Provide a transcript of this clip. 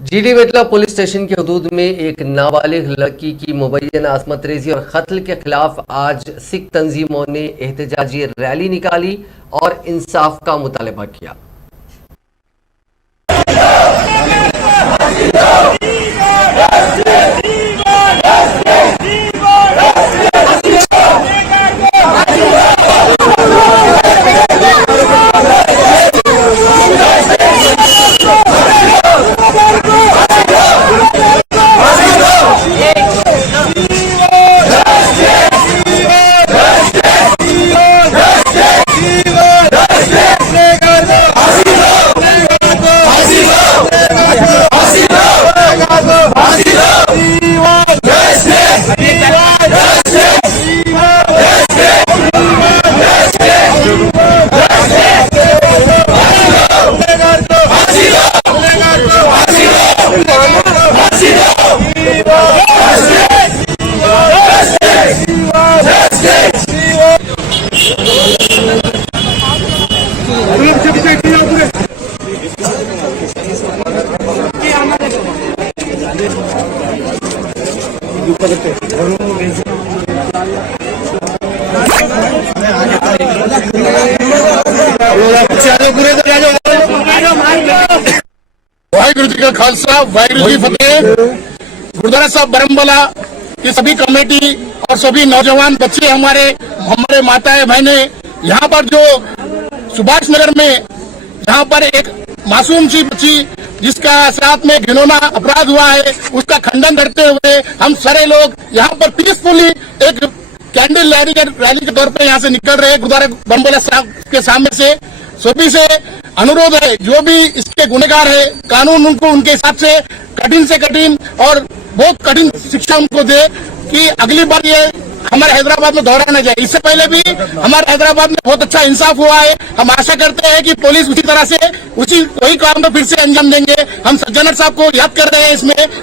GD वेटला police station की हदूद में एक नाबालिग लड़की की मुबैयन आसमत रेजी और कत्ल के खिलाफ आज सिख तंजीमों ने एहतजाजी रैली निकाली और इंसाफ का मुतालबा किया। वाहिगुरु जी का खालसा, वाहिगुरु जी फतेह। गुरुद्वारा साहब बरमबला की सभी कमेटी और सभी नौजवान बच्चे हमारे माताएं बहनें यहाँ पर जो सुभाष नगर में यहाँ पर एक मासूम सी बच्ची जिसका रात में घिनौना अपराध हुआ है, उसका खंडन करते हुए हम सारे लोग यहाँ पर पीसफुली एक कैंडल रैली के तौर पर यहाँ से निकल रहे हैं। गुरुद्वारा बरमबला साहब के सामने से सभी से अनुरोध है, जो भी इसके गुनहगार है, कानून उनको उनके हिसाब से कठिन और बहुत कठिन शिक्षा उनको दे कि अगली बार ये हमारे हैदराबाद में दोहरा न जाए। इससे पहले भी हमारे हैदराबाद में बहुत अच्छा इंसाफ हुआ है। हम आशा करते हैं कि पुलिस उसी तरह से वही काम को फिर से अंजाम देंगे। हम सज्जनर साहब को याद कर रहे हैं इसमें।